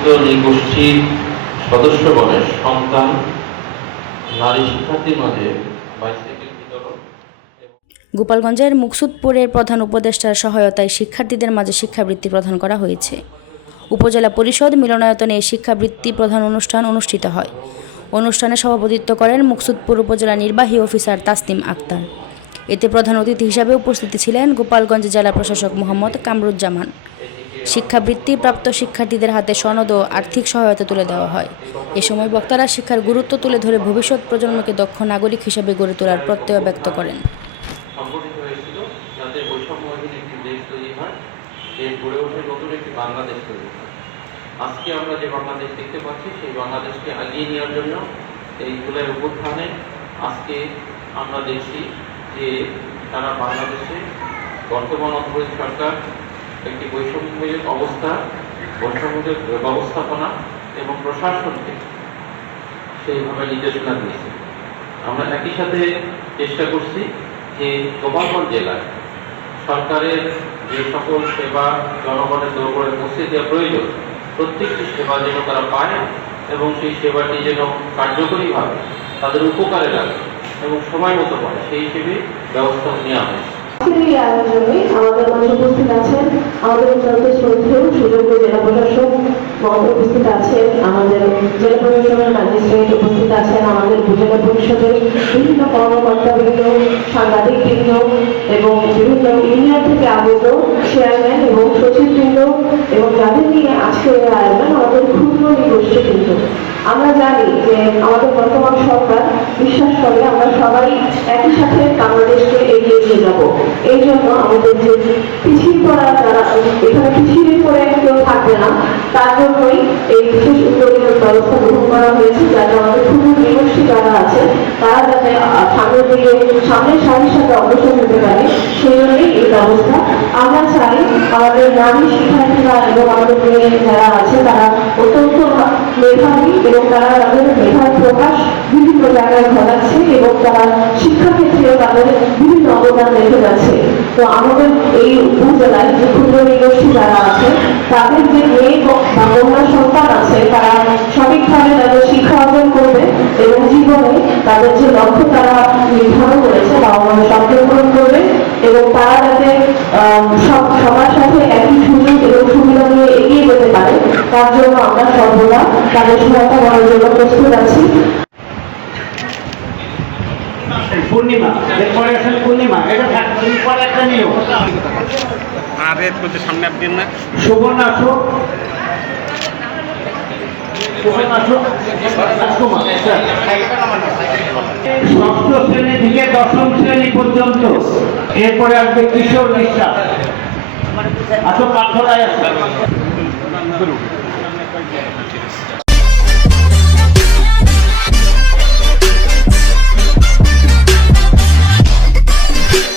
সমস্ত নৃগোষ্ঠীর সদস্যগণের সন্তান নারী শিক্ষার্থীর মাঝে গোপালগঞ্জের মুকসুদপুরের প্রধান উপদেষ্টার সহায়তায় শিক্ষার্থীদের মাঝে শিক্ষাবৃত্তি প্রদান করা হয়েছে। উপজেলা পরিষদ মিলনায়তনে এই শিক্ষাবৃত্তি প্রধান অনুষ্ঠান অনুষ্ঠিত হয়। অনুষ্ঠানে সভাপতিত্ব করেন মুকসুদপুর উপজেলা নির্বাহী অফিসার তাসনিম আক্তার। এতে প্রধান অতিথি হিসাবে উপস্থিত ছিলেন গোপালগঞ্জ জেলা প্রশাসক মোহাম্মদ কামরুজ্জামান। শিক্ষাবৃত্তি প্রাপ্ত শিক্ষার্থীদের হাতে সনদ ও আর্থিক সহায়তা তুলে দেওয়া হয়। এ সময় বক্তারা শিক্ষার গুরুত্ব তুলে ধরে ভবিষ্যৎ প্রজন্মকে দক্ষ নাগরিক হিসেবে গড়ে তোলার প্রত্যয় ব্যক্ত করেন। আজকে আমরা যে বাংলাদেশ দেখতে পাচ্ছি, সেই বাংলাদেশকে এগিয়ে নেওয়ার জন্য, এই ফুলের উপত্থানে আজকে আমরা দেখছি যে তারা বাংলাদেশে বর্তমান অন্তর্বর্তী সরকার একটি বৈষম্যমূলক অবস্থা, বৈষম্যমূলক ব্যবস্থাপনা এবং প্রশাসনকে সেইভাবে নির্দেশনা দিয়েছে। আমরা একই সাথে চেষ্টা করছি যে গোপালগঞ্জ জেলায় সরকারের যে সকল সেবা জনগণের দরবারে পৌঁছে দেওয়া প্রয়োজন, প্রত্যেকটি সেবা যেন তারা পায় এবং সেই সেবাটি যেন কার্যকরীভাবে তাদের উপকারে লাগে এবং সময় মতো পায়, সেই হিসেবে ব্যবস্থা নেওয়া হয়েছে। এই আয়োজনে আমাদের মাঝে উপস্থিত আছেন। এবং বিভিন্ন ইউনিয়ন এবং সচিববৃন্দ নিয়ে আজকের এই আয়োজন আমাদের ক্ষুদ্র নিগোষ্ঠী কিন্তু আমরা জানি যে আমাদের বর্তমান সরকার বিশ্বাস করে আমরা সবাই একই সাথে বাংলাদেশকে এগিয়ে যাব। এই জন্য আমাদের যে পিছিয়ে পড়া যারা এখানে পিছিয়ে পড়ে কেউ থাকবে না। তার জন্যই এই বিশেষ উদ্যোগের ব্যবস্থা গ্রহণ করা হয়েছে যাতে আমাদের ক্ষুদ্র নিগোষ্ঠী যারা আছে, তারা যাতে সামনের দিকে, সামনের সারির সাথে অগ্রসর হতে পারে, সেই জন্যই এই ব্যবস্থা। আমরা চাই আমাদের নারী শিক্ষার্থীরা এবং আমাদের মেয়ে যারা আছে, তারা অত্যন্ত মেধাবী এবং তারা তাদের মেধার প্রকাশ বিভিন্ন জায়গায় ঘটাচ্ছে এবং তারা শিক্ষাক্ষেত্রেও তাদের বিভিন্ন অবদান রেখে যাচ্ছে। তো আমাদের এই উপজেলায় যে ক্ষুদ্র নিগোষ্ঠী যারা আছে, তাদের যে মেয়ে বা কন্যা সন্তান আছে, তারা সঠিকভাবে তাদের শিক্ষা অর্জন করবে এবং জীবনে তাদের যে লক্ষ্য তারা নির্ধারণ করেছে, বাবা মায়ের স্বপ্ন পূরণ করবে এবং তারা যাতে সব সবার সাথে একই সুযোগ এবং সুবিধা নিয়ে এগিয়ে যেতে পারে, তার জন্য আমরা সর্বদা তাদের সহায়তা করার জন্য প্রস্তুত আছি। পূর্ণিমা। এরপরে আসলে পূর্ণিমা। এটা থাক তুমি পরে একটা নিও। আরে করতে সামনে আপনি না। সুবর্ণ আসো সুবর্ণ আসো রাজকুমার স্যার। ষষ্ঠ শ্রেণি থেকে দশম শ্রেণি পর্যন্ত। এরপরে আসবে কিশোর নিষ্ঠা আসো পাথরায় আসো।